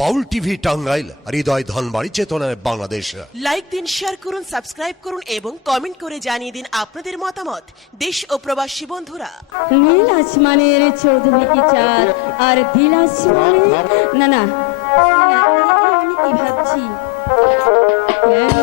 বাউল TV Tangail Hridoy Dhanbari চেতনায় Bangladesh. Like দিন share করুন সাবস্ক্রাইব করুন এবং কমেন্ট করে জানিয়ে দিন আপনাদের মতামত। দেশ ও প্রবাসী বন্ধুরা। নীল আসমানের চৌধুরী কি চার আর দিল আসমানের না না। না, আমি কি ভাবছি? কেন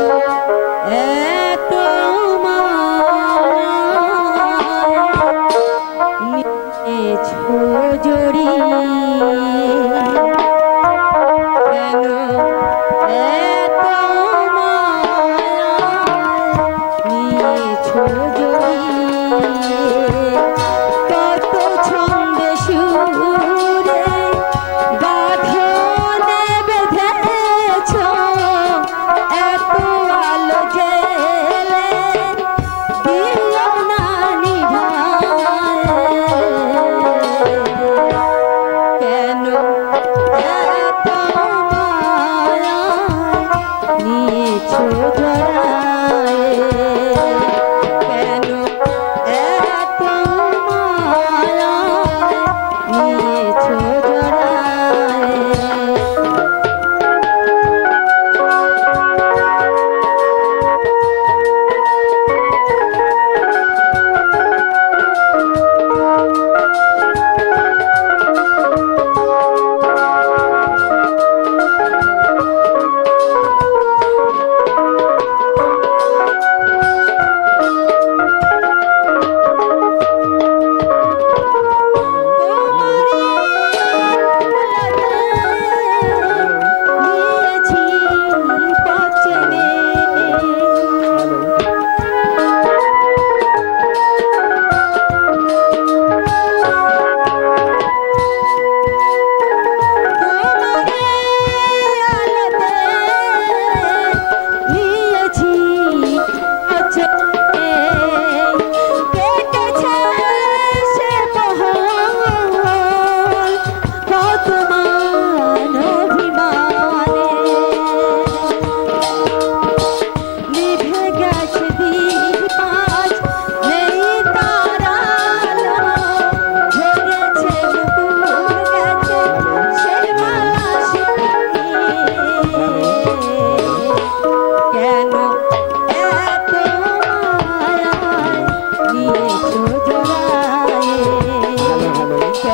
Música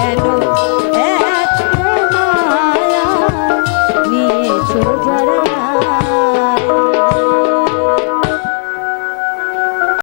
কেন